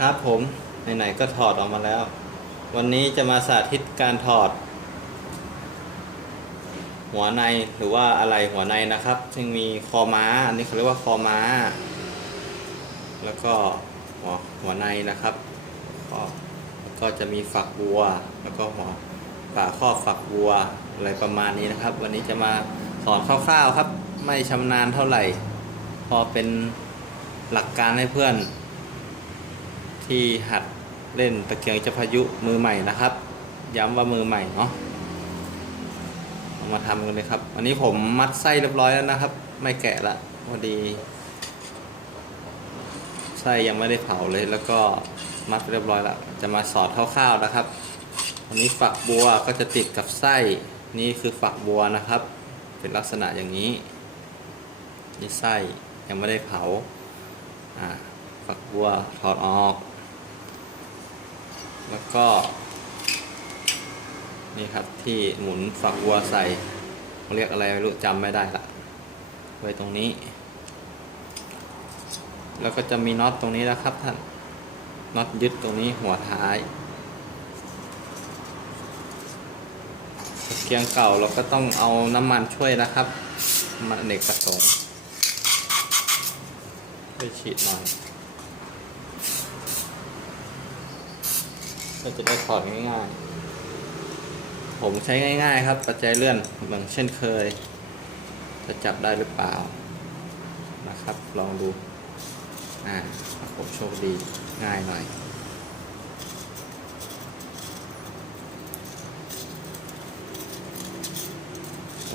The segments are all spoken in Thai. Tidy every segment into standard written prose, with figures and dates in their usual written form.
ครับผมไหนๆก็ถอดออกมาแล้ววันนี้จะมาสาธิตการถอดหัวในหรือว่าอะไรหัวในนะครับซึ่งมีคอม้าอันนี้เขาเรียกว่าคอม้าแล้วก็หัวในนะครับก็จะมีฝักบัวแล้วก็ฝาครอบฝักบัวอะไรประมาณนี้นะครับวันนี้จะมาสอนคร่าวๆครับไม่ชำนาญเท่าไหร่พอเป็นหลักการให้เพื่อนที่หัดเล่นตะเกียงจะพายุมือใหม่นะครับย้ำว่ามือใหม่เนาะมาทำกันเลยครับอันนี้ผมมัดไส้เรียบร้อยแล้วนะครับไม่แกะละพอดีไส้ยังไม่ได้เผาเลยแล้วก็มัดเรียบร้อยแล้วจะมาสอนคร่าวๆนะครับอันนี้ฝักบัวก็จะติดกับไส้นี่คือฝักบัวนะครับเป็นลักษณะอย่างนี้นี่ไส้ยังไม่ได้เผาฝักบัวถอดออกแล้วก็นี่ครับที่หมุนฝักบัวใส่เขาเรียกอะไรไม่รู้จำไม่ได้ละไว้ตรงนี้แล้วก็จะมีน็อตตรงนี้นะครับท่านน็อตยึดตรงนี้หัวท้ายตะเกียงเก่าเราก็ต้องเอาน้ำมันช่วยนะครับมันอเนกประสงค์ช่วยฉีดหน่อยก็จะได้ถอดง่ายๆผมใช้ง่ายๆครับปัจจัยเลื่อนเหมือนเช่นเคยจะจับได้หรือเปล่านะครับลองดูผมโชคดีง่ายหน่อย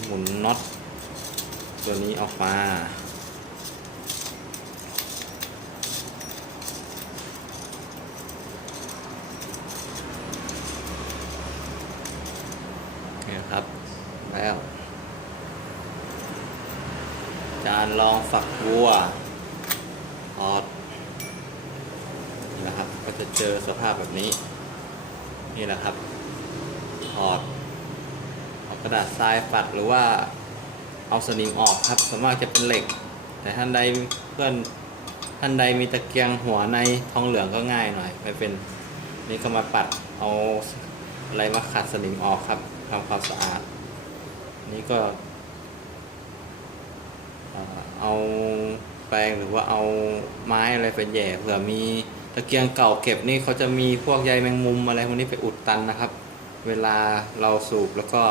หมุนน็อตตัวนี้ออกมาครับแล้วจานรองฝักบัวถอดนะครับก็จะเจอสภาพแบบนี้นี่แหละครับถอดเอากระดาษทรายปัดหรือว่าเอาสนิมออกครับส่วนมากจะเป็นเหล็กแต่ท่านใดมีตะเกียงหัวในทองเหลืองก็ง่ายหน่อยไม่เป็นนี่ก็มาปัดเอาอะไรมาขัดสนิมออกครับทำความสะอาดนี้ก็เอาแปรงหรือว่าเอาไม้อะไรไปแย่เผื่อมีตะเกียงเก่าเก็บนี่เขาจะมีพวกใยแมงมุมอะไรพวกนี้ไปอุดตันนะครับเวลาเราสูบแล้วก็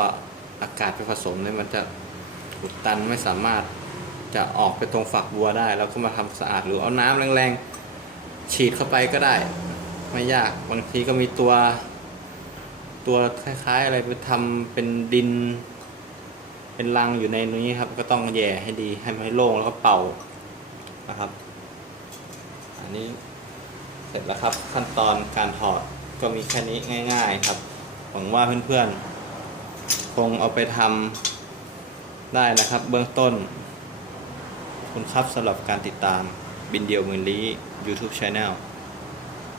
อากาศไปผสมเนี่ยมันจะอุดตันไม่สามารถจะออกไปตรงฝักบัวได้แล้วก็มาทำสะอาดหรือเอาน้ำแรงๆฉีดเข้าไปก็ได้ไม่ยากบางทีก็มีตัวคล้ายๆอะไรไปทำเป็นดินเป็นรังอยู่ในนี้ครับก็ต้องแย่ให้ดีให้มันโล่งแล้วก็เป่านะครับอันนี้เสร็จแล้วครับขั้นตอนการถอดก็มีแค่นี้ง่ายๆครับหวังว่าเพื่อนๆคงเอาไปทำได้นะครับเบื้องต้นขอบคุณครับสำหรับการติดตามบินเดียวหมื่นลี้ YouTube Channel